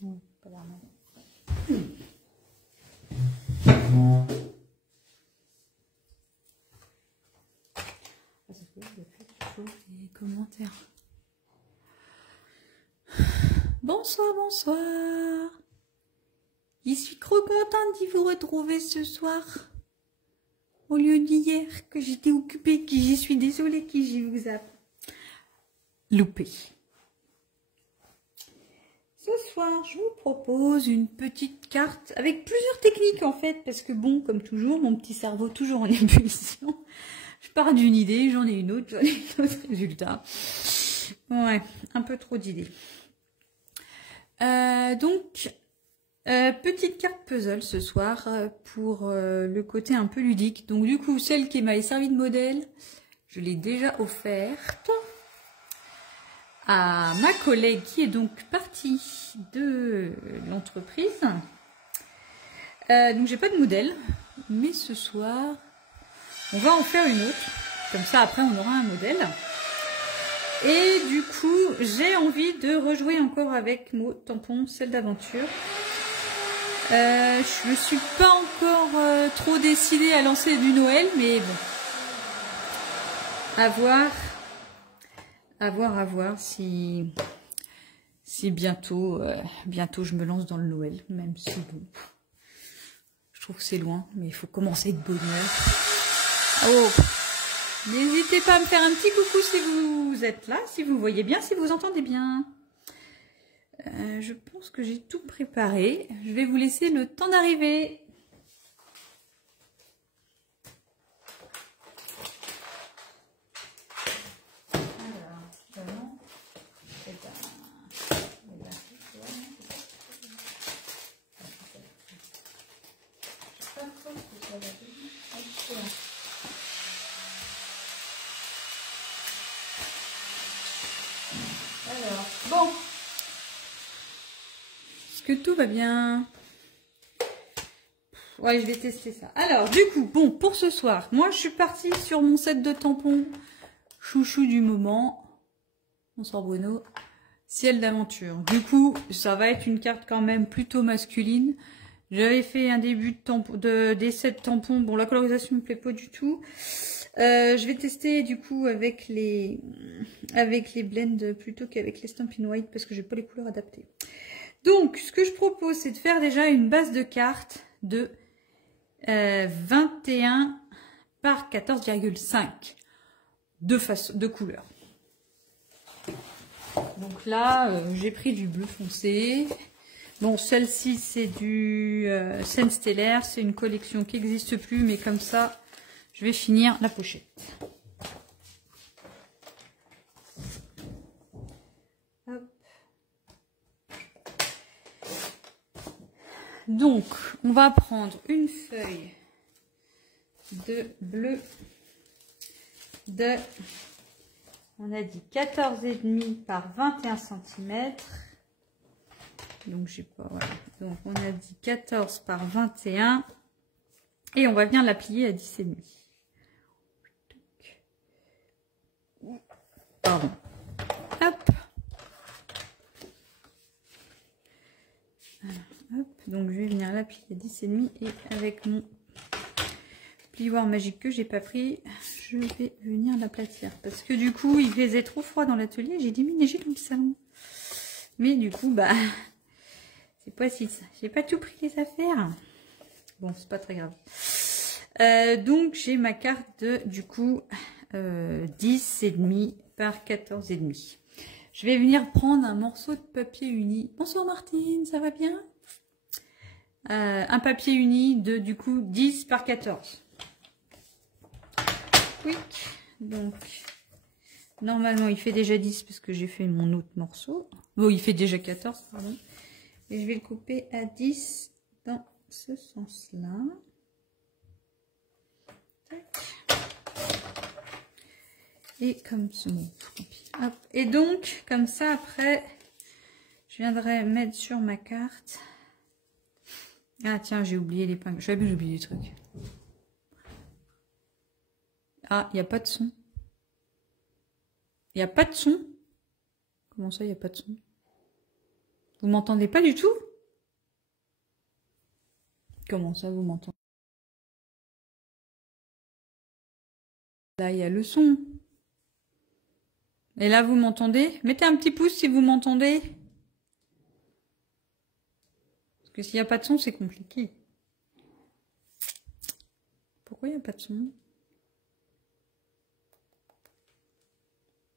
Pas vraiment. Les commentaires. Bonsoir, bonsoir. Je suis trop contente de vous retrouver ce soir. Au lieu d'hier, que j'étais occupée, que j'y suis désolée, que j'y vous a loupé. Ce soir, je vous propose une petite carte avec plusieurs techniques en fait, parce que bon, comme toujours, mon petit cerveau toujours en ébullition. Je pars d'une idée, j'en ai une autre, j'en ai un autre résultat. Ouais, un peu trop d'idées. Petite carte puzzle ce soir pour le côté un peu ludique. Donc du coup, celle qui m'avait servi de modèle, je l'ai déjà offerte à ma collègue qui est donc partie de l'entreprise. Donc j'ai pas de modèle, mais ce soir, on va en faire une autre. Comme ça, après, on aura un modèle. Et du coup, j'ai envie de rejouer encore avec mon tampon, celle d'aventure. Je ne suis pas encore trop décidée à lancer du Noël, mais bon. À voir si bientôt, bientôt je me lance dans le Noël, même si bon, je trouve que c'est loin, mais il faut commencer de bonne heure. Oh, n'hésitez pas à me faire un petit coucou si vous êtes là, si vous voyez bien, si vous entendez bien. Je pense que j'ai tout préparé. Je vais vous laisser le temps d'arriver. Alors, bon. Est-ce que tout va bien? Ouais, je vais tester ça. Alors, du coup, bon, pour ce soir, moi, je suis partie sur mon set de tampons chouchou du moment. Bonsoir Bruno. Ciel d'aventure. Du coup, ça va être une carte quand même plutôt masculine. J'avais fait un début des sets tampons. Bon, la colorisation me plaît pas du tout. Je vais tester du coup avec les blends plutôt qu'avec les Stampin' White parce que j'ai pas les couleurs adaptées. Donc, ce que je propose, c'est de faire déjà une base de cartes de 21 par 14,5 de couleurs. Donc là, j'ai pris du bleu foncé. Bon, celle-ci, c'est du Scène Stellaire. C'est une collection qui n'existe plus, mais comme ça, je vais finir la pochette. Hop. Donc, on va prendre une feuille de bleu de, on a dit 14,5 par 21 cm. Donc, j'ai pas, voilà. Donc, on a dit 14 par 21. Et on va venir la plier à 10,5. Pardon. Hop. Hop. Donc, je vais venir la plier à 10,5. Et avec mon plioir magique que j'ai pas pris, je vais venir l'aplatir. Parce que du coup, il faisait trop froid dans l'atelier. J'ai déménagé dans le salon. Mais du coup, bah, c'est pas si ça. J'ai pas tout pris les affaires. Bon, c'est pas très grave. Donc, j'ai ma carte de, du coup, 10,5 par 14,5. Je vais venir prendre un morceau de papier uni. Bonsoir Martine, ça va bien? Un papier uni de, du coup, 10 par 14. Oui. Donc, normalement, il fait déjà 10 parce que j'ai fait mon autre morceau. Bon, il fait déjà 14, pardon. Et je vais le couper à 10 dans ce sens-là. Et comme ce mot. Et donc, comme ça, après, je viendrai mettre sur ma carte. Ah, tiens, j'ai oublié l'épingle. J'ai oublié des trucs. Ah, il n'y a pas de son. Il n'y a pas de son? Comment ça, il n'y a pas de son? Vous m'entendez pas du tout? Comment ça, vous m'entendez? Là, il y a le son. Et là, vous m'entendez? Mettez un petit pouce si vous m'entendez. Parce que s'il n'y a pas de son, c'est compliqué. Pourquoi il n'y a pas de son?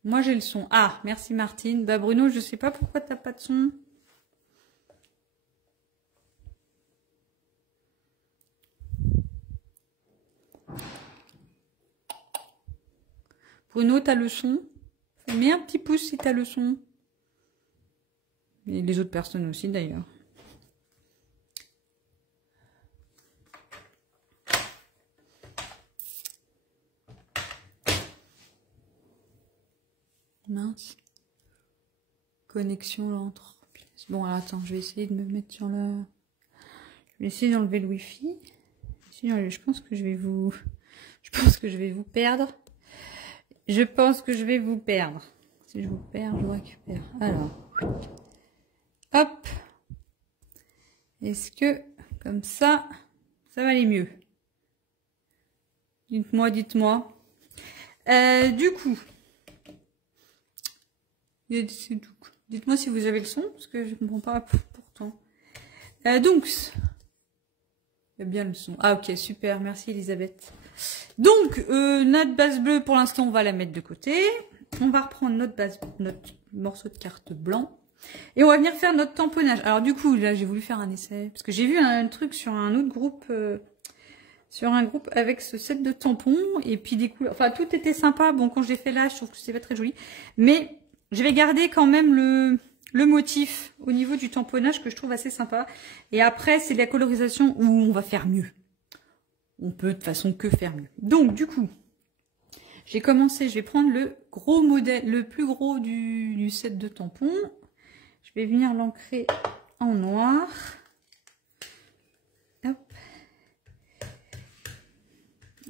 Moi, j'ai le son. Ah, merci Martine. Bah Bruno, je sais pas pourquoi t'as pas de son. Bruno, t'as le son? Mets un petit pouce si t'as le son. Et les autres personnes aussi d'ailleurs. Mince. Connexion l'entre. Bon, alors, attends, je vais essayer de me mettre sur le... Je vais essayer d'enlever le wifi. Sinon, je pense que je vais vous... Je pense que je vais vous perdre. Je pense que je vais vous perdre. Si je vous perds, je vous récupère. Alors. Hop. Est-ce que, comme ça va aller mieux? Dites-moi, dites-moi. Du coup... Dites-moi si vous avez le son, parce que je ne comprends pas pourtant. Donc, il y a bien le son. Ah ok, super, merci Elisabeth. Donc, notre base bleue, pour l'instant, on va la mettre de côté. On va reprendre notre morceau de carte blanc. Et on va venir faire notre tamponnage. Alors du coup, là, j'ai voulu faire un essai. Parce que j'ai vu un truc sur un autre groupe... sur un groupe avec ce set de tampons. Et puis des couleurs... Enfin, tout était sympa. Bon, quand je l'ai fait là, je trouve que c'est pas très joli. Mais... je vais garder quand même le motif au niveau du tamponnage que je trouve assez sympa. Et après, c'est de la colorisation où on va faire mieux. On peut de toute façon que faire mieux. Donc, du coup, j'ai commencé, je vais prendre le gros modèle, le plus gros du set de tampons. Je vais venir l'ancrer en noir. Hop.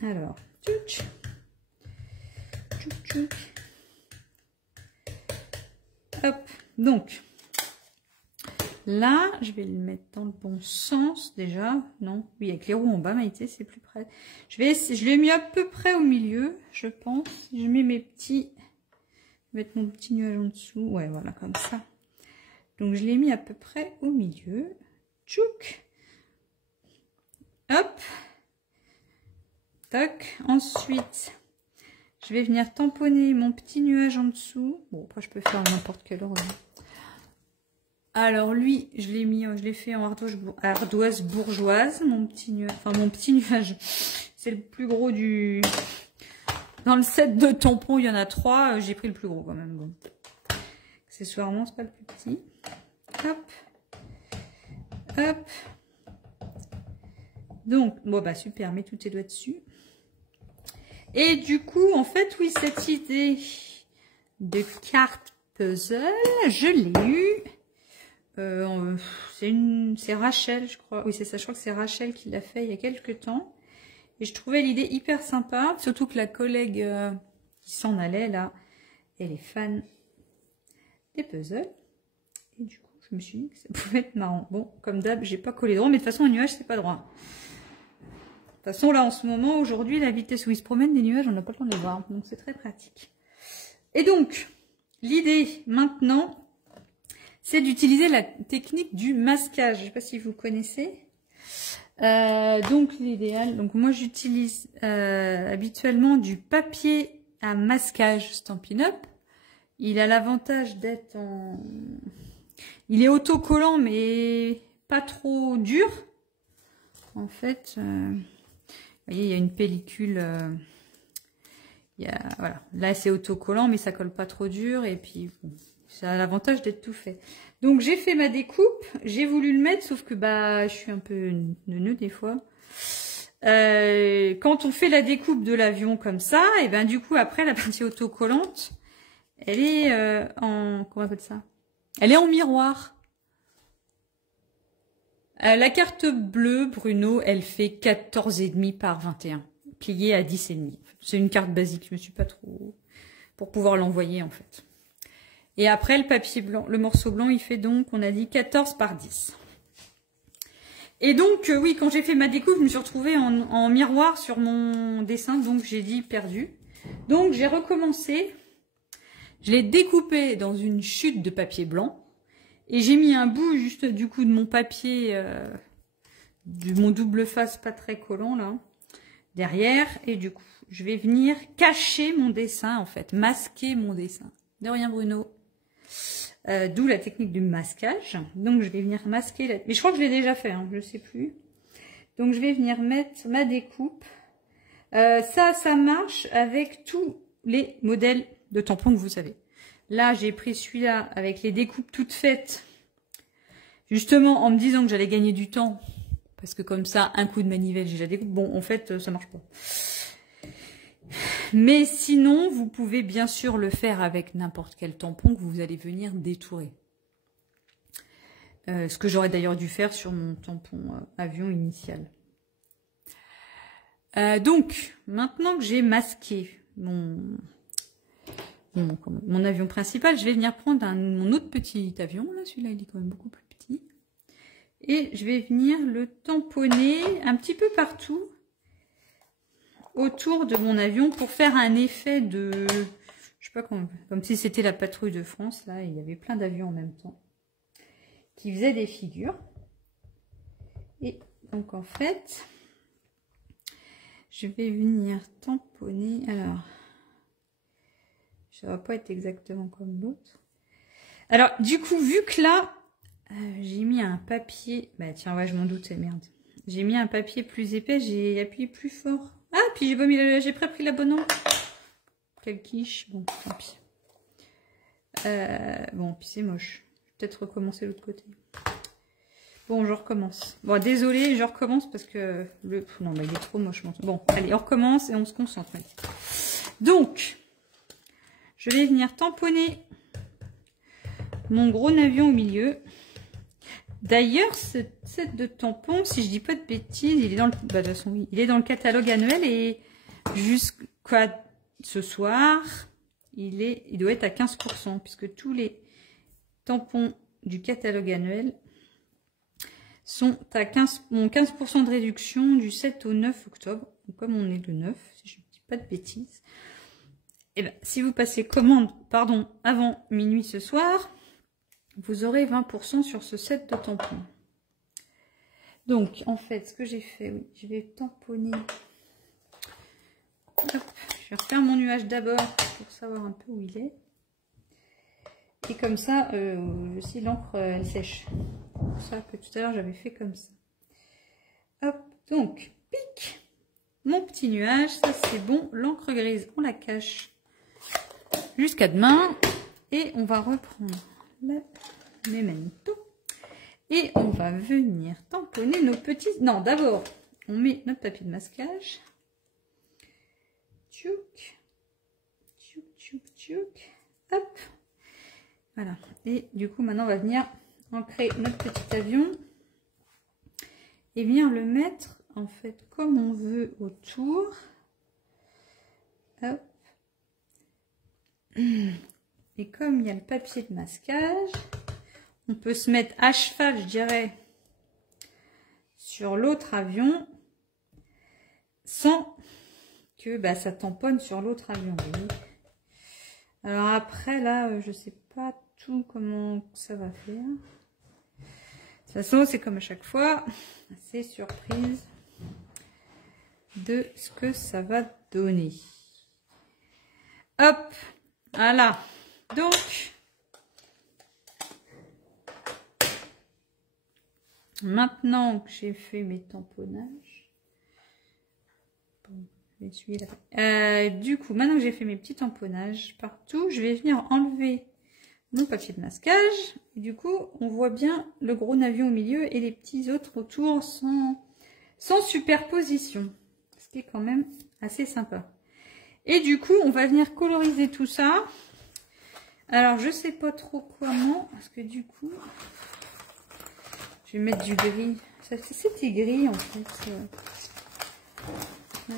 Alors, tchouc. Tchouc, tchouc. Hop, donc, là, je vais le mettre dans le bon sens déjà. Non, oui, avec les roues en bas, Maïté, c'est plus près. Je l'ai mis à peu près au milieu, je pense. Je mets mes petits... Je vais mettre mon petit nuage en dessous. Ouais, voilà, comme ça. Donc, je l'ai mis à peu près au milieu. Tchouk. Hop. Toc. Ensuite... je vais venir tamponner mon petit nuage en dessous. Bon, après, je peux faire n'importe quel ordre. Alors, lui, je l'ai fait en ardoise bourgeoise. Mon petit nuage, c'est le plus gros du... Dans le set de tampons, il y en a 3. J'ai pris le plus gros quand même. Bon. Accessoirement, c'est pas le plus petit. Hop. Hop. Donc, bon, bah super, mets tous tes doigts dessus. Et du coup, en fait, oui, cette idée de carte puzzle, je l'ai eue. C'est Rachel, je crois. Oui, c'est ça, je crois que c'est Rachel qui l'a fait il y a quelques temps. Et je trouvais l'idée hyper sympa, surtout que la collègue qui s'en allait, là, elle est fan des puzzles. Et du coup, je me suis dit que ça pouvait être marrant. Bon, comme d'hab, j'ai pas collé droit, mais de toute façon, un nuage, c'est pas droit. De toute façon, là, en ce moment, aujourd'hui, la vitesse où ils se promènent, les nuages, on n'a pas le temps de les voir. Donc, c'est très pratique. Et donc, l'idée, maintenant, c'est d'utiliser la technique du masquage. Je ne sais pas si vous connaissez. Donc, l'idéal... Donc, moi, j'utilise habituellement du papier à masquage Stampin' Up. Il a l'avantage d'être en... Il est autocollant, mais pas trop dur. En fait... Vous voyez, il y a une pellicule, voilà. Là, c'est autocollant, mais ça colle pas trop dur. Et puis, bon, ça a l'avantage d'être tout fait. Donc, j'ai fait ma découpe. J'ai voulu le mettre, sauf que bah, je suis un peu neuneu des fois. Quand on fait la découpe de l'avion comme ça, et ben du coup, après, la partie autocollante, elle est en... Comment on appelle ça? Elle est en miroir. La carte bleue, Bruno, elle fait 14,5 par 21, pliée à 10,5. C'est une carte basique, je me suis pas trop... pour pouvoir l'envoyer en fait. Et après, le papier blanc, le morceau blanc, il fait donc, on a dit 14 par 10. Et donc, oui, quand j'ai fait ma découpe, je me suis retrouvée en miroir sur mon dessin, donc j'ai dit perdu. Donc, j'ai recommencé. Je l'ai découpé dans une chute de papier blanc. Et j'ai mis un bout juste du coup de mon papier, de mon double face pas très collant là, derrière. Et du coup, je vais venir cacher mon dessin en fait, masquer mon dessin. De rien Bruno. D'où la technique du masquage. Donc je vais venir masquer, mais je crois que je l'ai déjà fait, hein, je sais plus. Donc je vais venir mettre ma découpe. Ça marche avec tous les modèles de tampons que vous savez. Là, j'ai pris celui-là avec les découpes toutes faites, justement en me disant que j'allais gagner du temps, parce que comme ça, un coup de manivelle, j'ai la découpe. Bon, en fait, ça marche pas. Mais sinon, vous pouvez bien sûr le faire avec n'importe quel tampon que vous allez venir détourer. Ce que j'aurais d'ailleurs dû faire sur mon tampon avion initial. Donc, maintenant que j'ai masqué mon avion principal, je vais venir prendre mon autre petit avion. Là, celui-là, il est quand même beaucoup plus petit. Et je vais venir le tamponner un petit peu partout autour de mon avion pour faire un effet de... Je sais pas comment... Comme si c'était la patrouille de France. Là, il y avait plein d'avions en même temps qui faisaient des figures. Et donc, en fait, je vais venir tamponner... Alors... Ça va pas être exactement comme l'autre. Alors, du coup, vu que là, j'ai mis un papier... Bah tiens, ouais, je m'en doutais, merde. J'ai mis un papier plus épais, j'ai appuyé plus fort. Ah, puis j'ai pas pris la bonne encre. Quelle quiche. Bon, tant pis. Bon, puis c'est moche. Je vais peut-être recommencer l'autre côté. Bon, je recommence. Bon, désolé, je recommence parce que le... Non, bah, il est trop moche. Bon, allez, on recommence et on se concentre. Donc... Je vais venir tamponner mon gros avion au milieu. D'ailleurs, ce set de tampons, si je dis pas de bêtises, il est dans le, bah, de toute façon, oui, il est dans le catalogue annuel et jusqu'à ce soir, il doit être à 15% puisque tous les tampons du catalogue annuel sont à 15% de réduction du 7 au 9 octobre. Donc, comme on est le 9, si je ne dis pas de bêtises. Et bien, si vous passez commande, pardon, avant minuit ce soir, vous aurez 20% sur ce set de tampons. Donc, en fait, ce que j'ai fait, oui, je vais tamponner. Hop, je vais refaire mon nuage d'abord pour savoir un peu où il est. Et comme ça, si l'encre, elle sèche. C'est pour ça que tout à l'heure, j'avais fait comme ça. Hop, donc, pic, mon petit nuage, ça c'est bon. L'encre grise, on la cache jusqu'à demain. Et on va reprendre le memento. Et on va venir tamponner nos petits... Non, d'abord, on met notre papier de masquage. Tchouk, tchouk, tchouk, tchouk. Hop. Voilà. Et du coup, maintenant, on va venir ancrer notre petit avion. Et venir le mettre, en fait, comme on veut autour. Hop. Et comme il y a le papier de masquage, on peut se mettre à cheval, je dirais, sur l'autre avion, sans que bah, ça tamponne sur l'autre avion. Vous voyez. Alors après, là, je sais pas tout comment ça va faire. De toute façon, c'est comme à chaque fois, c'est surprise de ce que ça va donner. Hop, voilà. Donc, maintenant que j'ai fait mes tamponnages, bon, je vais essuyer là. Du coup, maintenant que j'ai fait mes petits tamponnages partout, je vais venir enlever mon papier de masquage. Et du coup, on voit bien le gros avion au milieu et les petits autres autour sans superposition. Ce qui est quand même assez sympa. Et du coup, on va venir coloriser tout ça. Alors, je sais pas trop comment, parce que du coup, je vais mettre du gris. C'était gris en fait.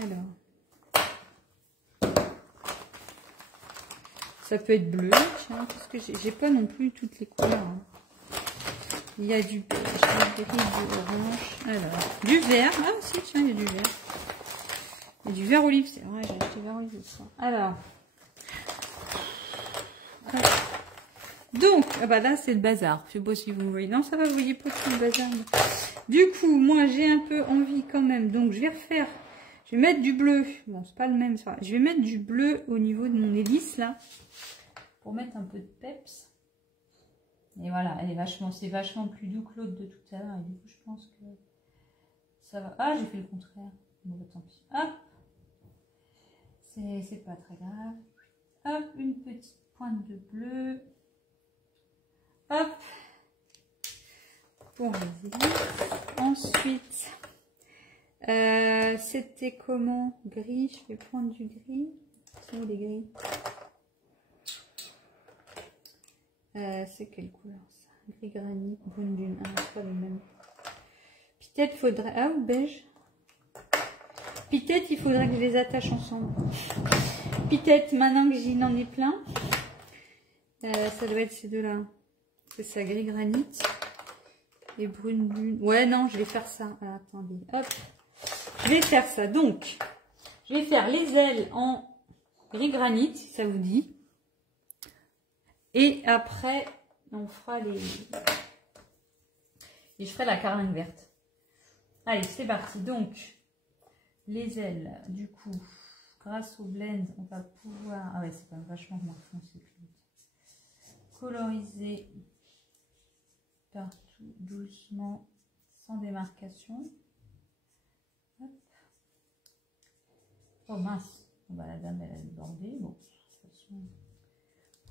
Alors. Ça peut être bleu, tiens, parce que j'ai pas non plus toutes les couleurs. Hein. Il y a du beige, du gris, du orange, alors, du vert. Ah si, tiens, il y a du vert. Il y a du vert olive, c'est vrai, j'ai acheté vert olive ça. Alors, donc, ah bah là c'est le bazar. Je sais pas si vous voyez. Non, ça va, vous voyez pas tout le bazar. Du coup, moi j'ai un peu envie quand même, donc je vais refaire. Je vais mettre du bleu. Bon, c'est pas le même. Je vais mettre du bleu au niveau de mon hélice là, pour mettre un peu de peps. Et voilà, elle est vachement, c'est vachement plus doux que l'autre de tout à l'heure. Et du coup, je pense que ça va. Ah, j'ai fait le contraire. Bon, bah, tant pis. Hop, c'est pas très grave. Hop, une petite pointe de bleu. Hop, pour les hélices. Ensuite. C'était comment? Gris, je vais prendre du gris. C'est où les gris? C'est quelle couleur ça? Gris granit, brune dune. Ah, c'est pas le même. Peut-être faudrait... Ah, ou beige? Peut-être il faudrait que je les attache ensemble. Peut-être maintenant que j'en ai plein. Ça doit être ces deux-là. C'est ça, gris granit. Et brune dune. Ouais, non, je vais faire ça. Ah, attendez, hop. Je vais faire ça. Donc, je vais faire les ailes en gris granit, si ça vous dit. Et après, on fera les... Et je ferai la carlingue verte. Allez, c'est parti. Donc, les ailes, du coup, grâce au blend, on va pouvoir... Ah ouais, c'est quand même vachement moins foncé. Coloriser partout, doucement, sans démarcation. Hop. Oh mince, bah, la dame elle a débordé. Bon, de toute façon,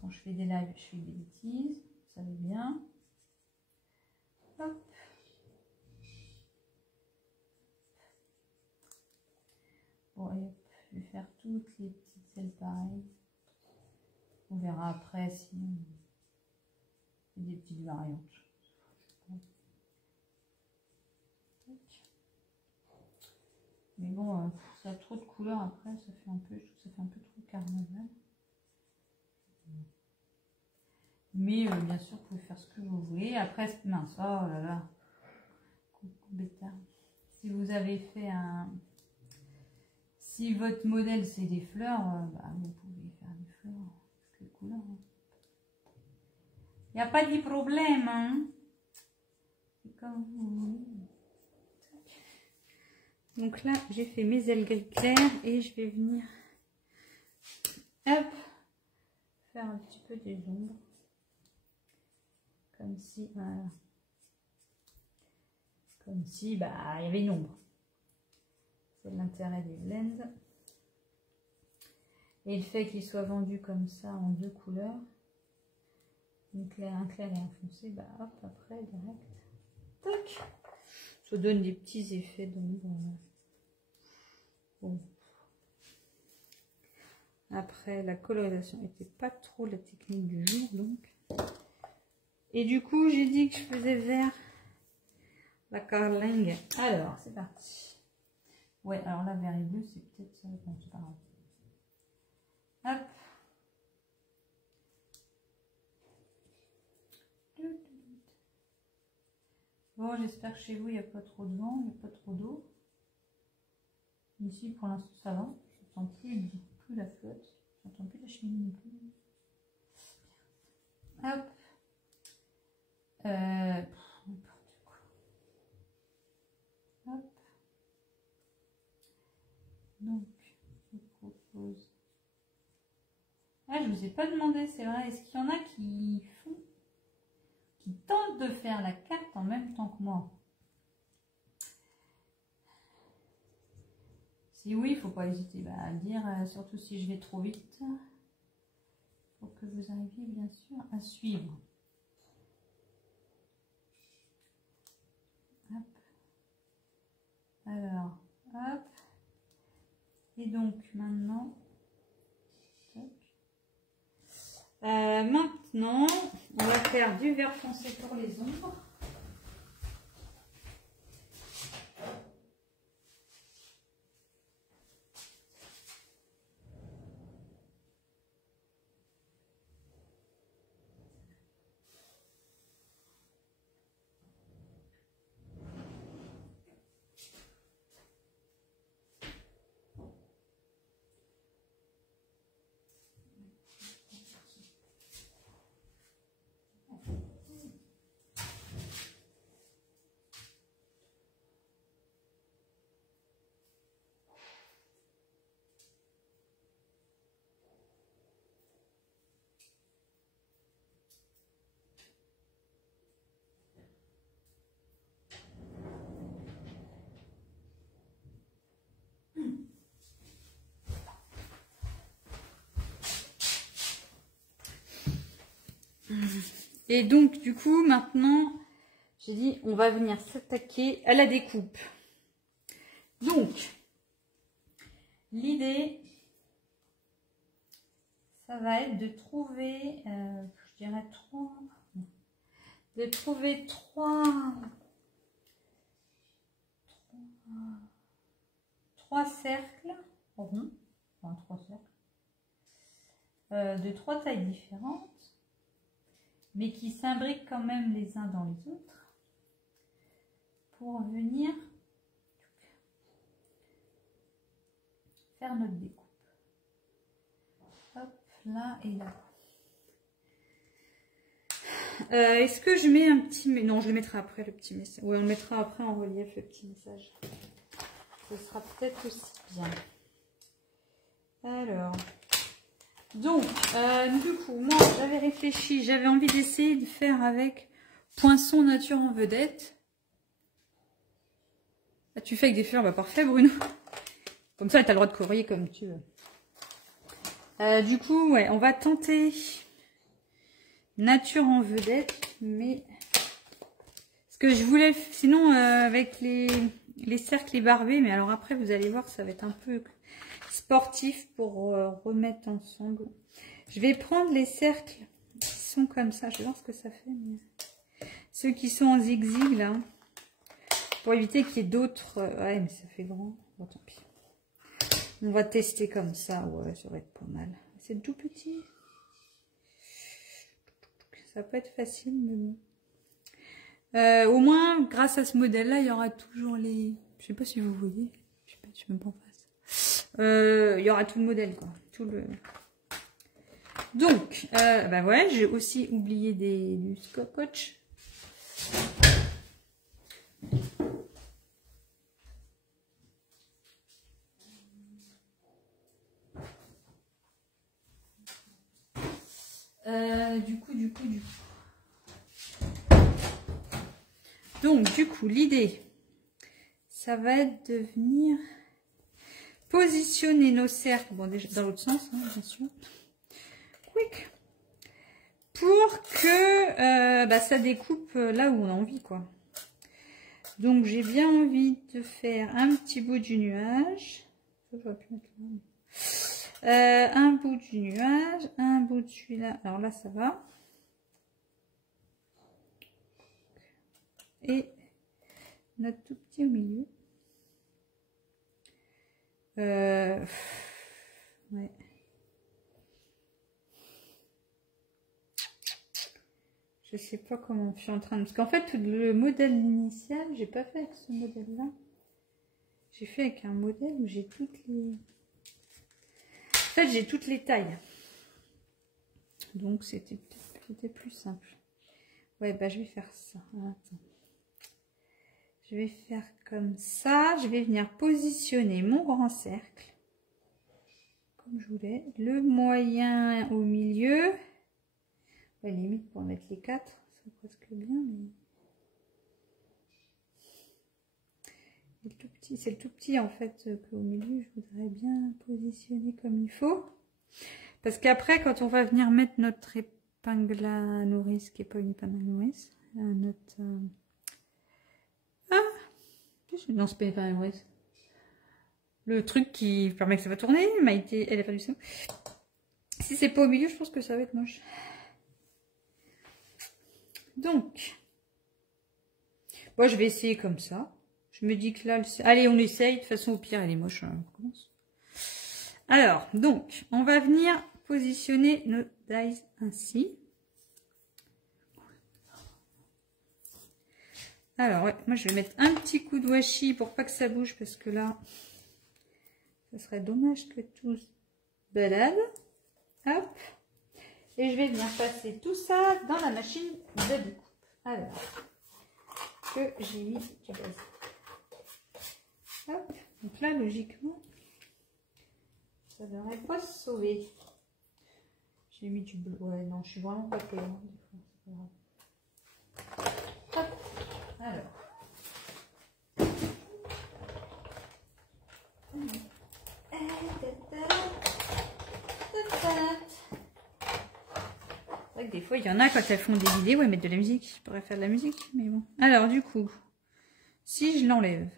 quand je fais des lives, je fais des bêtises, vous savez bien. Hop. Bon, et hop, je vais faire toutes les petites ailes pareilles. On verra après si il y a des petites variantes. Mais bon, ça a trop de couleurs après, ça fait un peu, je trouve que ça fait un peu trop carnaval. Mais bien sûr, vous pouvez faire ce que vous voulez. Après, mince, oh là là. Coucou bêta. Si vous avez fait un... Si votre modèle c'est des fleurs, bah, vous pouvez faire des fleurs. Toutes les couleurs. Il n'y a pas de problème. Hein. C'est comme vous voulez. Donc là, j'ai fait mes ailes gris clair et je vais venir hop, faire un petit peu des ombres. Comme si, voilà. Comme si, bah, il y avait une ombre. C'est l'intérêt des blends. Et le fait qu'il soit vendu comme ça en deux couleurs, un clair et un foncé, bah hop, après, direct. Tac. Ça donne des petits effets d'ombre. Bon. Après, la colorisation n'était pas trop la technique du jour, donc. Et du coup, j'ai dit que je faisais vert la carlingue. Alors, c'est parti. Ouais, alors là, vert et bleu, c'est peut-être ça. Bon, c'est pas grave. Hop. Bon, j'espère que chez vous, il n'y a pas trop de vent, il n'y a pas trop d'eau. Ici, pour l'instant, ça va. Je n'entends plus la flotte. Je n'entends plus la cheminée non plus. Hop. N'importe quoi. Hop. Donc, je vous propose... Ah, je ne vous ai pas demandé, c'est vrai. Est-ce qu'il y en a qui font, qui tentent de faire la carte en même temps que moi? Si oui, il ne faut pas hésiter à le dire, surtout si je vais trop vite. Pour que vous arriviez bien sûr à suivre. Hop. Alors, hop. Et donc maintenant, maintenant, on va faire du vert foncé pour les ombres. Et donc, du coup, maintenant, j'ai dit, on va venir s'attaquer à la découpe. Donc, l'idée, ça va être de trouver, je dirais trois cercles ronds, enfin 3 cercles, de 3 tailles différentes, mais qui s'imbriquent quand même les uns dans les autres, pour venir faire notre découpe. Hop, là et là. Est-ce que je mets un petit... Non, je le mettrai après, le petit message. Oui, on le mettra après en relief, le petit message. Ce sera peut-être aussi bien. Alors, donc, du coup, moi, j'avais réfléchi, j'avais envie d'essayer de faire avec Poinçon Nature en vedette. Ah, tu fais avec des fleurs, bah parfait, Bruno. Comme ça, tu as le droit de colorier comme tu veux. Du coup, ouais, on va tenter Nature en vedette, mais ce que je voulais, sinon avec les cercles barbés, mais alors après vous allez voir, ça va être un peu sportif pour remettre ensemble. Je vais prendre les cercles qui sont comme ça, je vais voir ce que ça fait. Mais... ceux qui sont en zigzag là, pour éviter qu'il y ait d'autres. Ouais, mais ça fait grand. Bon, tant pis. On va tester comme ça, ouais, ça va être pas mal. C'est tout petit. Ça peut être facile, mais bon. Au moins, grâce à ce modèle-là, il y aura toujours les... Je sais pas si vous voyez. Je sais pas, je suis même pas en face. Il y aura tout le modèle, quoi. Tout le... Donc, bah ouais, j'ai aussi oublié du scotch. Du coup. Donc, du coup, l'idée, ça va être de venir positionner nos cercles, bon, déjà dans l'autre sens, hein, bien sûr, quick, pour que bah, ça découpe là où on a envie, quoi. Donc, j'ai bien envie de faire un petit bout du nuage. J'aurais pu mettre là. Un bout du nuage, un bout de celui-là. Alors là, ça va. Et notre tout petit au milieu. Ouais. Je sais pas comment je suis en train de... Parce qu'en fait, le modèle initial, j'ai pas fait avec ce modèle-là. J'ai fait avec un modèle où j'ai toutes les... En fait, j'ai toutes les tailles. Donc, c'était plus simple. Ouais, bah, je vais faire ça. Attends. Je vais faire comme ça. Je vais venir positionner mon grand cercle. Comme je voulais. Le moyen au milieu. Ouais, limite pour mettre les 4. C'est presque bien. Mais... c'est le tout petit en fait qu'au milieu je voudrais bien positionner comme il faut. Parce qu'après, quand on va venir mettre notre épingle à nourrice, qui n'est pas une épingle à nourrice, notre... non, c'est pas une épingle à nourrice. Le truc qui permet que ça va tourner, Maïté, elle a perdu ça. Si c'est pas au milieu, je pense que ça va être moche. Donc, moi je vais essayer comme ça. Je me dis que là, allez, on essaye. De toute façon, au pire, elle est moche. On commence. Alors, donc, on va venir positionner nos dies ainsi. Alors, ouais, moi, je vais mettre un petit coup de washi pour pas que ça bouge, parce que là, ça serait dommage que tout se balade. Hop. Et je vais venir passer tout ça dans la machine de découpe. Alors, que j'ai mis du base. Hop. Donc là, logiquement, ça devrait pas se sauver. J'ai mis du bleu. Ouais, non, je suis vraiment pas claire. Hop. Alors. fait, des fois, il y en a quand elles font des vidéos, elles mettent de la musique. Je pourrais faire de la musique, mais bon. Alors, du coup, si je l'enlève,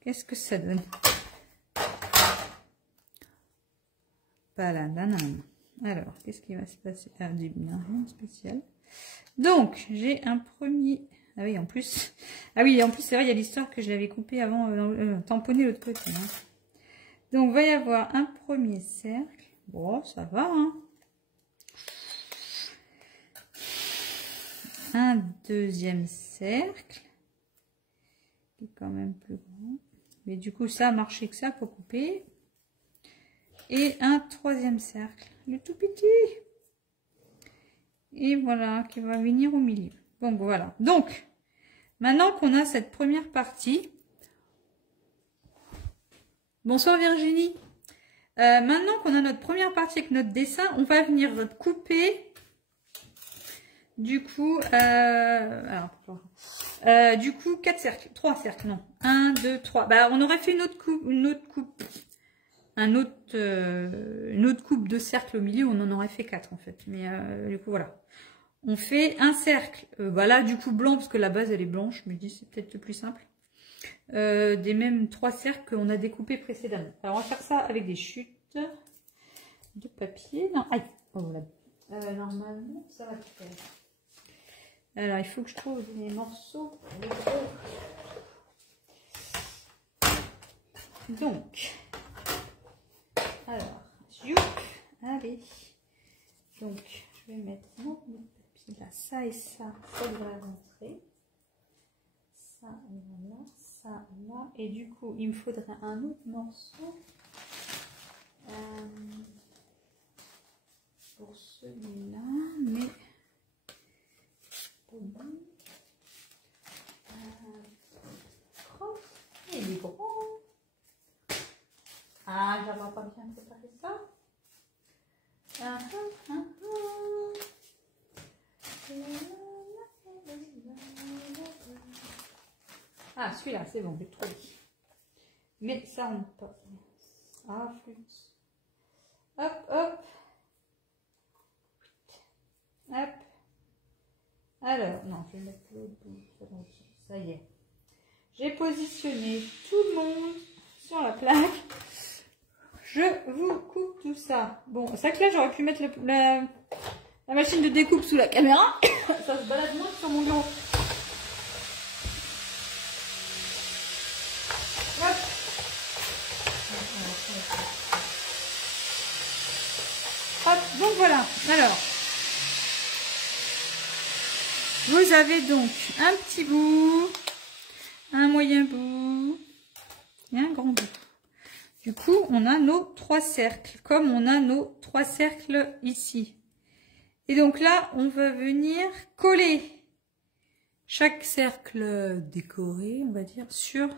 qu'est-ce que ça donne? Pas la banane. Alors, qu'est-ce qui va se passer? Ah, rien de spécial. Donc, j'ai un premier... Ah oui, en plus... Ah oui, en plus, c'est vrai, il y a l'histoire que je l'avais coupé avant, tamponné l'autre côté. Hein. Donc, il va y avoir un premier cercle. Bon, ça va, hein. Un deuxième cercle. Qui est quand même plus grand. Mais du coup, ça a marché que ça pour couper. Et un troisième cercle. Le tout petit. Et voilà, qui va venir au milieu. Donc, voilà. Donc, maintenant qu'on a cette première partie... Bonsoir Virginie. Maintenant qu'on a notre première partie avec notre dessin, on va venir couper du coup, du coup 4 cercles, 3 cercles, non, 1, 2, 3. Bah, on aurait fait une autre coupe, une autre coupe de cercles au milieu, on en aurait fait 4 en fait. Mais du coup voilà, on fait un cercle, voilà du coup blanc parce que la base elle est blanche, je me dis c'est peut-être le plus simple. Des mêmes 3 cercles qu'on a découpés précédemment. Alors on va faire ça avec des chutes de papier. Non, aïe, oh, voilà. Normalement ça va le faire. Alors il faut que je trouve les morceaux. Donc, alors, allez. Donc je vais mettre mon papier là, ça et ça devrait rentrer. Ça, voilà, ça, là. Et du coup, il me faudrait un autre morceau pour celui-là, mais bon. Il est grand. Ah, j'avais pas bien préparé ça. Ah, celui-là, c'est bon, j'ai trouvé. Mais ça rentre pas. Ah, flûte. Hop, hop. Hop. Alors, non, je vais mettre l'autre bout. Ça y est. J'ai positionné tout le monde sur la plaque. Je vous coupe tout ça. Bon, c'est vrai que là, j'aurais pu mettre la machine de découpe sous la caméra. Ça se balade moins sur mon bureau. Hop, donc voilà. Alors, vous avez donc un petit bout, un moyen bout et un grand bout. Du coup, on a nos 3 cercles, comme on a nos 3 cercles ici. Et donc là, on va venir coller chaque cercle décoré, on va dire, sur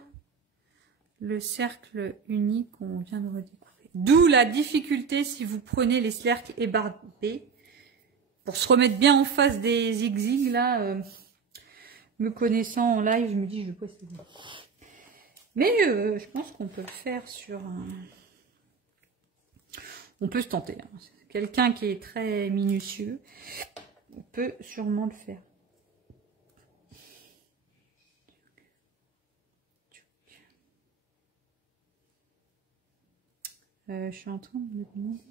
le cercle unique qu'on vient de redécouper. D'où la difficulté si vous prenez les cercles ébarbés. Pour se remettre bien en face des zigzags, là, me connaissant en live, je me dis, je vais pas essayer. Mais je pense qu'on peut le faire sur un... On peut se tenter. Hein. Quelqu'un qui est très minutieux peut sûrement le faire. Je suis en train de me demander...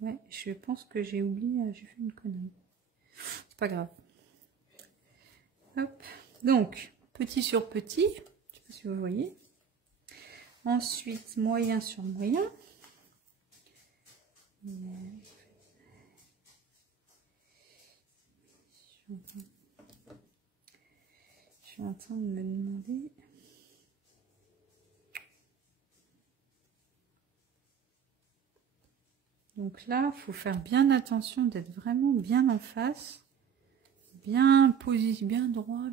Ouais, je pense que j'ai oublié, j'ai fait une connerie. C'est pas grave. Hop. Donc, petit sur petit. Je sais pas si vous voyez. Ensuite, moyen sur moyen. Je suis en train de me demander... Donc là, il faut faire bien attention d'être vraiment bien en face, bien posé, bien droit.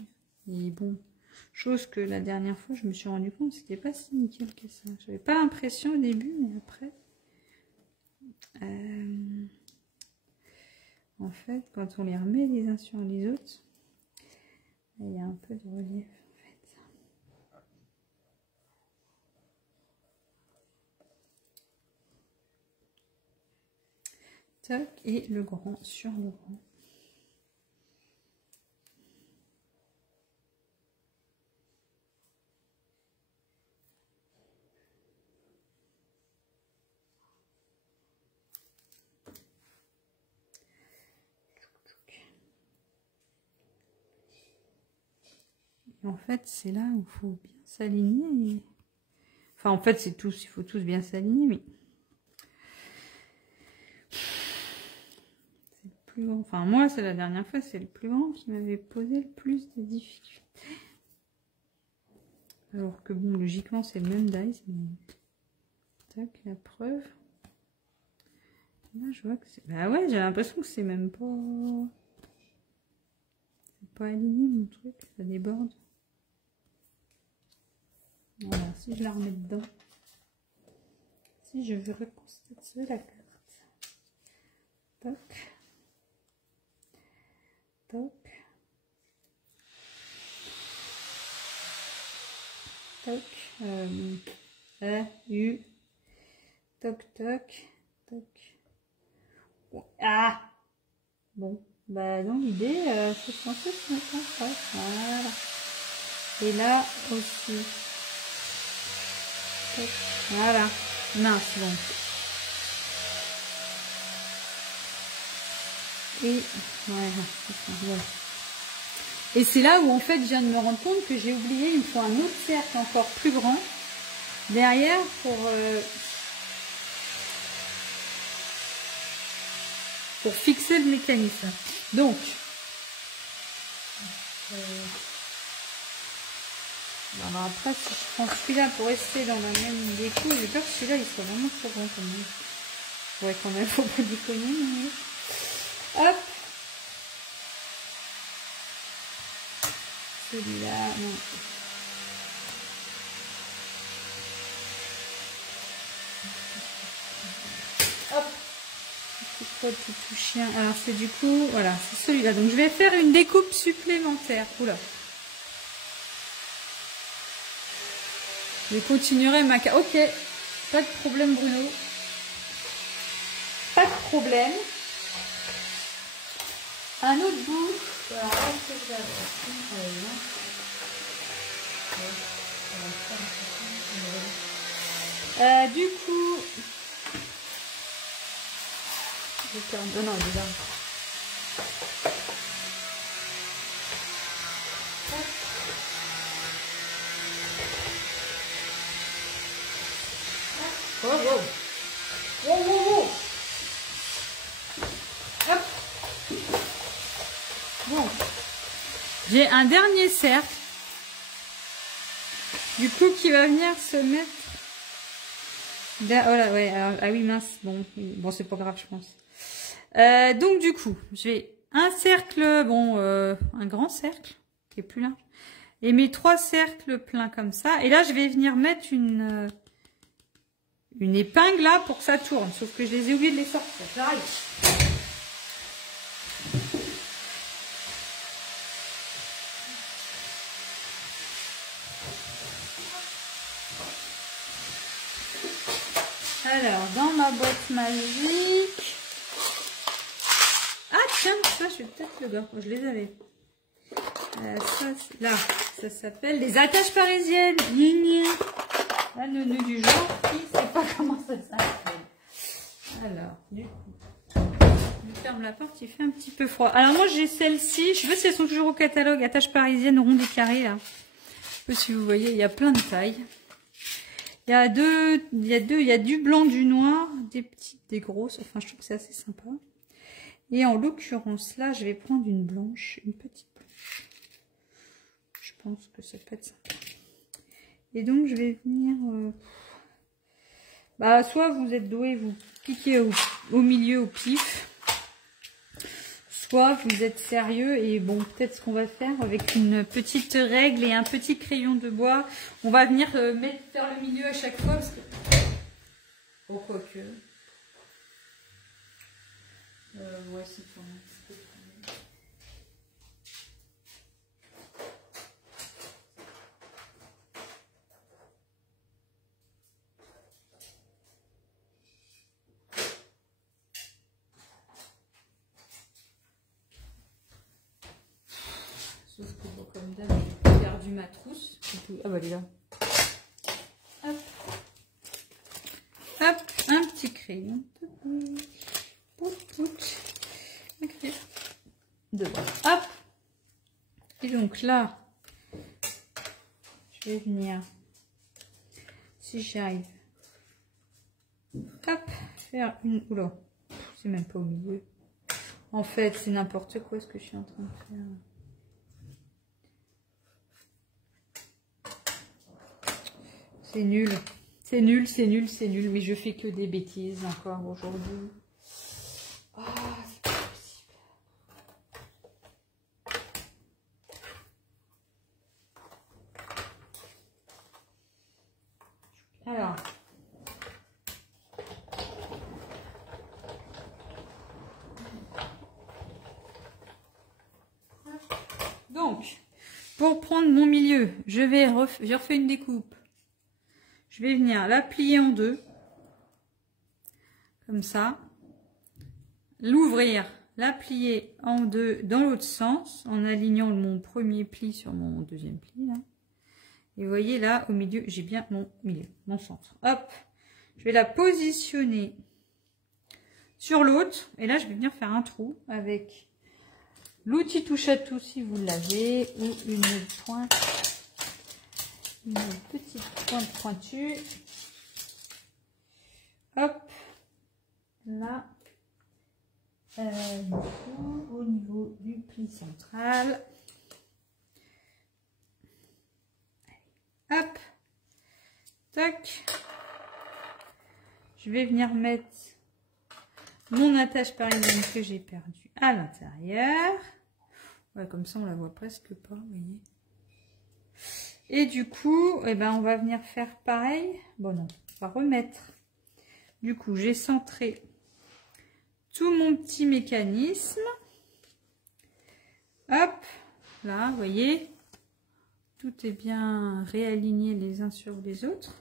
Et bon, chose que la dernière fois, je me suis rendu compte, c'était pas si nickel que ça. J'avais pas l'impression au début, mais après, en fait, quand on les remet les uns sur les autres, il y a un peu de relief. Tac, et le grand sur le grand. Et en fait, c'est là où il faut bien s'aligner. Enfin, en fait, c'est tous, il faut tous bien s'aligner, mais... C'est le plus grand. Enfin, moi, c'est la dernière fois, c'est le plus grand qui m'avait posé le plus de difficultés. Alors que bon, logiquement, c'est le même dice, mais... Tac, la preuve. Là, je vois que c'est... Bah ouais, j'ai l'impression que c'est même pas... C'est pas aligné, mon truc, ça déborde. Voilà, si je la remets dedans. Si je veux reconstituer la carte. Toc. Toc. Toc. U. Toc, toc. Toc. Ah! Bon. Bah, dans l'idée, c'est censé se mettre en face. Voilà. Et là aussi. Toc. Voilà. Mince, bon. Et voilà. Et c'est là où en fait je viens de me rendre compte que j'ai oublié, il me faut un autre cercle encore plus grand derrière pour fixer le mécanisme. Donc alors après si je prends celui-là pour rester dans la même déco, j'ai peur que celui-là il soit vraiment trop grand quand même. Ouais, quand même, faut pas déconner. Mais... Hop. Celui-là, non. Hop. C'est quoi le tout chien? Alors c'est du coup, voilà, c'est celui-là. Donc je vais faire une découpe supplémentaire. Oula. Je continuerai ma carte. Ok. Pas de problème, Bruno. Pas de problème. Un autre bout. Alors là, c'est du coup, non, déjà. Oh, wow. Wow, wow, wow. Hop. Bon. J'ai un dernier cercle. Du coup, qui va venir se mettre... Voilà, ouais, alors, ah oui, mince. Bon, c'est pas grave, je pense. Donc, du coup, j'ai un cercle, bon, un grand cercle, qui est plus large. Et mes 3 cercles pleins comme ça. Et là, je vais venir mettre une épingle là pour que ça tourne. Sauf que je les ai oubliés de les sortir. J'arrive. Alors, dans ma boîte magique... Ah, tiens, ça, je vais peut-être le gars. Je les avais. Ça, là, ça s'appelle les attaches parisiennes. Là, le nœud du jour, qui ne sait pas comment ça s'appelle. Alors, du coup, je ferme la porte, il fait un petit peu froid. Alors, moi, j'ai celle-ci. Je sais pas si elles sont toujours au catalogue. Attaches parisiennes rondes et carrées, là. Je sais pas si vous voyez, il y a plein de tailles. Il y a du blanc, du noir, des petites, des grosses. Enfin, je trouve que c'est assez sympa. Et en l'occurrence, là, je vais prendre une blanche, une petite blanche. Je pense que ça peut être sympa. Et donc, je vais venir... soit vous êtes doué, vous piquez au milieu, au pif. Soit vous êtes sérieux et bon, peut-être ce qu'on va faire avec une petite règle et un petit crayon de bois, on va venir faire le milieu à chaque fois parce que... Oh, quoique... ouais, c'est pas mal. Sauf que bon, comme d'hab, j'ai perdu ma trousse. Ah bah elle est là. Hop. Hop, un petit crayon. Devant. Hop. Et donc là, je vais venir, si j'arrive, hop, faire une... Oula, c'est même pas au milieu. En fait, c'est n'importe quoi ce que je suis en train de faire. C'est nul. C'est nul, c'est nul, c'est nul. Mais je fais que des bêtises encore aujourd'hui. Ah, c'est pas possible. Alors. Donc, pour prendre mon milieu, je refais une découpe. Je vais venir la plier en deux, comme ça, l'ouvrir, la plier en deux dans l'autre sens, en alignant mon premier pli sur mon deuxième pli. Là. Et vous voyez là, au milieu, j'ai bien mon milieu, mon centre. Hop, je vais la positionner sur l'autre, et là, je vais venir faire un trou avec l'outil touche à tout si vous l'avez, ou une pointe. Une petite pointe pointue. Hop. Là. Au niveau du pli central. Hop. Tac. Je vais venir mettre mon attache parisienne que j'ai perdue à l'intérieur. Ouais, comme ça, on la voit presque pas, vous voyez. Et du coup, eh ben, on va venir faire pareil. Bon, non, on va remettre. Du coup, j'ai centré tout mon petit mécanisme. Hop, là, vous voyez. Tout est bien réaligné les uns sur les autres.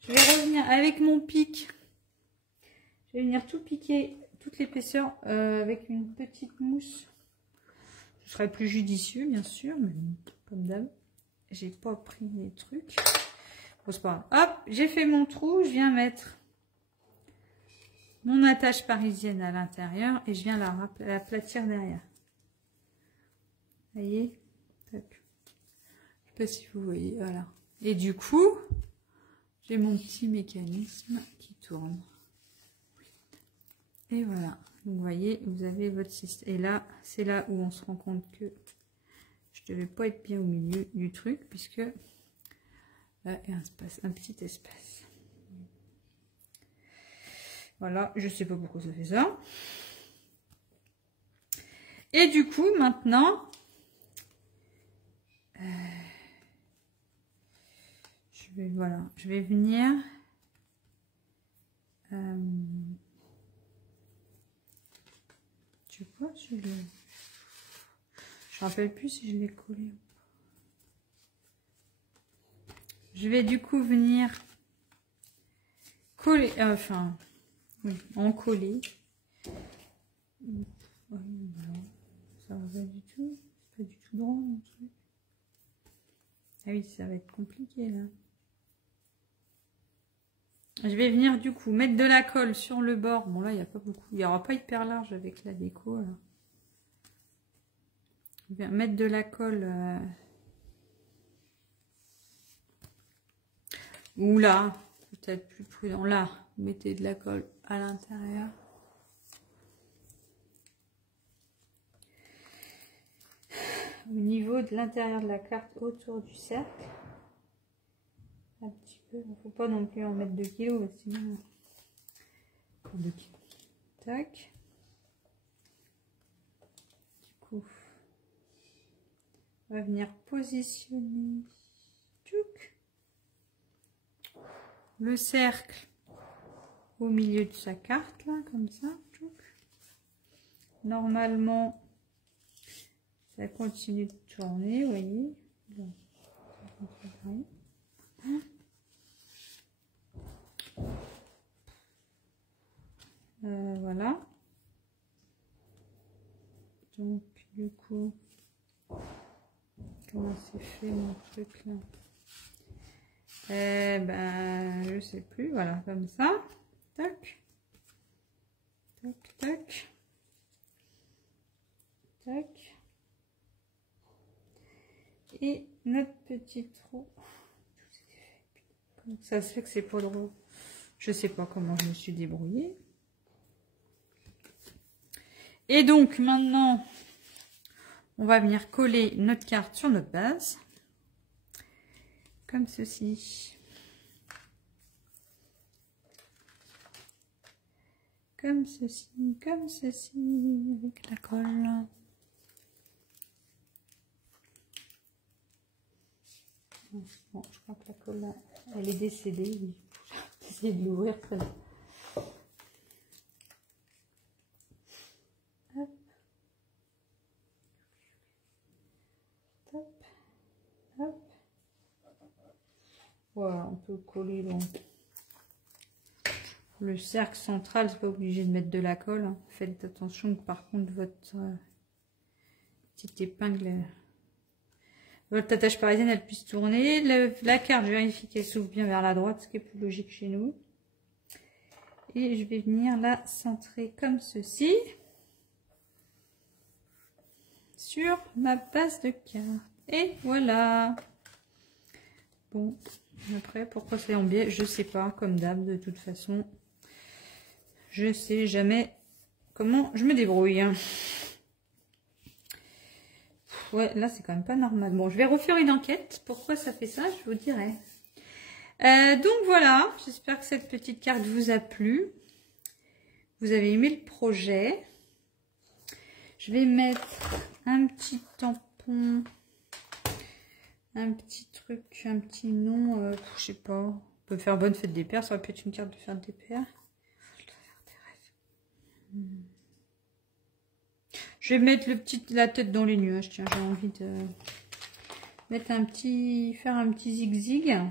Je vais revenir avec mon pic. Je vais venir tout piquer, toute l'épaisseur avec une petite mousse. Ce serait plus judicieux, bien sûr, mais comme d'hab. J'ai pas pris les trucs. Bon, c'est pas grave. Hop, j'ai fait mon trou. Je viens mettre mon attache parisienne à l'intérieur et je viens la aplatir derrière. Vous voyez? Tac. Je sais pas si vous voyez. Voilà. Et du coup, j'ai mon petit mécanisme qui tourne. Et voilà. Donc, vous voyez, vous avez votre système. Et là, c'est là où on se rend compte que je ne devais pas être bien au milieu du truc, puisque là, il y a un petit espace. Voilà, je ne sais pas pourquoi ça fait ça. Et du coup, maintenant, je vais venir... je sais pas si je l'ai... Je ne me rappelle plus si je l'ai collé. Je vais du coup venir coller, enfin, oui, en coller. Ça va pas du tout. C'est pas du tout droit mon truc. Ah oui, ça va être compliqué là. Je vais venir du coup mettre de la colle sur le bord. Bon là, il n'y a pas beaucoup. Il n'y aura pas hyper large avec la déco là. Je vais mettre de la colle. Ou là, peut-être plus prudent. Là, mettez de la colle à l'intérieur. Au niveau de l'intérieur de la carte, autour du cercle. Un petit peu. Il ne faut pas non plus en mettre 2 kg, sinon 2 kg. Tac. Du coup, on va venir positionner le cercle au milieu de sa carte, là, comme ça. Normalement, ça continue de tourner, vous voyez. Voilà. Donc, du coup, Comment c'est fait mon truc là? Eh ben, je sais plus. Voilà, comme ça. Tac. Tac, tac. Tac. Et notre petit trou. Ça se fait que c'est pas drôle. Je sais pas comment je me suis débrouillée. Et donc maintenant, on va venir coller notre carte sur notre base. Comme ceci. Comme ceci, avec la colle. Bon, je crois que la colle, elle est décédée. Oui. J'ai essayé de l'ouvrir très bien. Hop. Hop. Hop. Voilà, on peut coller dans le cercle central. C'est pas obligé de mettre de la colle. Hein. Faites attention que par contre votre petite épingle, votre attache parisienne, elle puisse tourner. La carte, je vérifie qu'elle s'ouvre bien vers la droite, ce qui est plus logique chez nous. Et je vais venir la centrer comme ceci sur ma base de carte. Et voilà. Bon, après, pourquoi c'est en biais, je sais pas, comme d'hab, de toute façon. Je sais jamais comment je me débrouille. Ouais, là, c'est quand même pas normal. Bon, je vais refaire une enquête. Pourquoi ça fait ça, je vous dirai. Donc voilà, j'espère que cette petite carte vous a plu. Vous avez aimé le projet. Je vais mettre un petit tampon, un petit truc, un petit nom, je sais pas. On peut faire bonne fête des pères, ça aurait pu être une carte de fête des pères. Je vais mettre la tête dans les nuages. Tiens, j'ai envie de mettre faire un petit zigzag.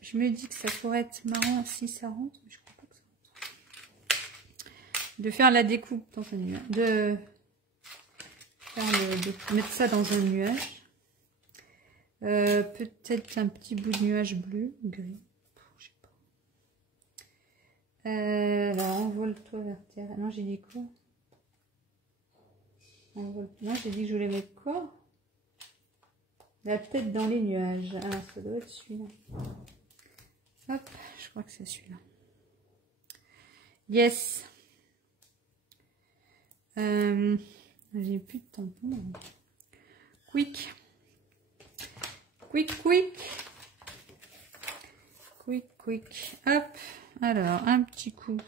Je me dis que ça pourrait être marrant si ça rentre, mais je crois pas que ça rentre. De faire la découpe dans un nuage, de mettre ça dans un nuage. Peut-être un petit bout de nuage bleu, gris. Je sais pas. Alors, envole-toi vers terre. Non, j'ai dit quoi? Non, j'ai dit que je voulais mettre quoi? La tête dans les nuages. Ah, ça doit être celui-là. Hop, je crois que c'est celui-là. Yes. J'ai plus de tampon. Quick. Quick, quick. Quick, quick. Hop. Alors, un petit coup.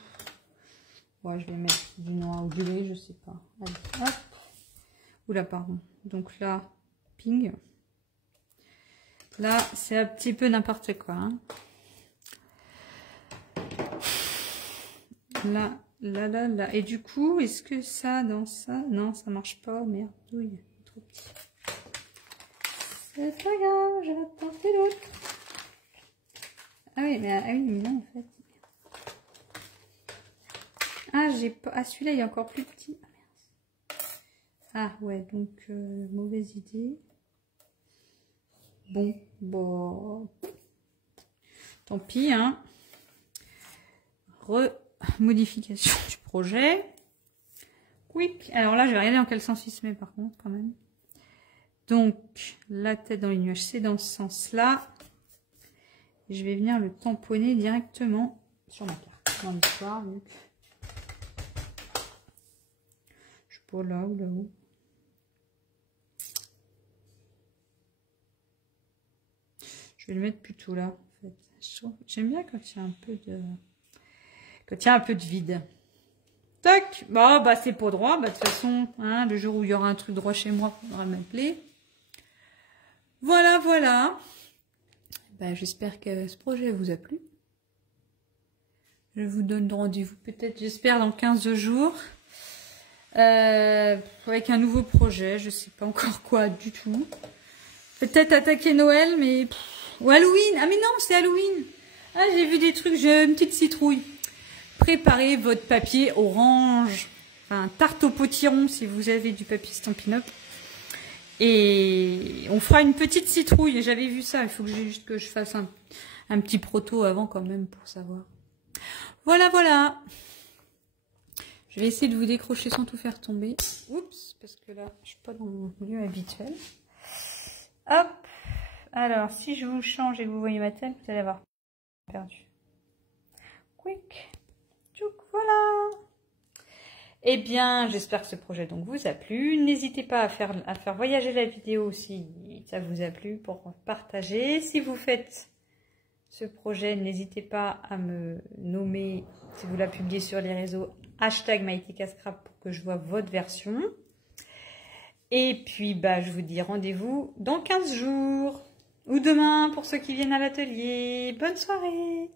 Ouais, je vais mettre du noir ou du lait, je sais pas. Allez, hop. Oula, pardon. Donc là, ping. Là, c'est un petit peu n'importe quoi. Hein. Là, là, là, là. Et du coup, est-ce que ça, dans ça... Non, ça marche pas. Merde, douille. Trop petit. C'est pas grave, je vais tenter l'autre. Ah oui, mais non, en fait. Ah, j'ai pas... Ah, celui-là, il est encore plus petit. Ah, ouais, donc, mauvaise idée. Bon. Tant pis, hein. Modification du projet. Quick. Alors là, je vais regarder dans quel sens il se met, par contre, quand même. Donc, la tête dans les nuages, c'est dans ce sens-là. Je vais venir le tamponner directement sur ma carte. Dans l'histoire, donc. Je sais pas là ou là-haut. Je vais le mettre plutôt là, en fait. J'aime bien quand il y a un peu de... Quand il y a un peu de vide. Tac. Bon, bah c'est pas droit. Bah, de toute façon, hein, le jour où il y aura un truc droit chez moi, il faudra m'appeler. Voilà, voilà. Bah, j'espère que ce projet vous a plu. Je vous donne rendez-vous peut-être, j'espère, dans 15 jours. Avec un nouveau projet. Je sais pas encore quoi du tout. Peut-être attaquer Noël, mais... Ou Halloween. Ah mais non, c'est Halloween. Ah, j'ai vu des trucs, j'ai une petite citrouille. Préparez votre papier orange. Enfin, tarte au potiron si vous avez du papier Stampin' Up. Et on fera une petite citrouille. J'avais vu ça. Il faut que je fasse un petit proto avant quand même pour savoir. Voilà, voilà. Je vais essayer de vous décrocher sans tout faire tomber. Oups, parce que là, je suis pas dans mon lieu habituel. Hop. Alors, si je vous change et que vous voyez ma tête, vous allez avoir perdu. Quick. Tchouk, voilà. Eh bien, j'espère que ce projet donc vous a plu. N'hésitez pas à faire voyager la vidéo si ça vous a plu pour partager. Si vous faites ce projet, n'hésitez pas à me nommer, si vous la publiez sur les réseaux, #MyTikaScrap pour que je vois votre version. Et puis, bah, je vous dis rendez-vous dans 15 jours ou demain pour ceux qui viennent à l'atelier. Bonne soirée!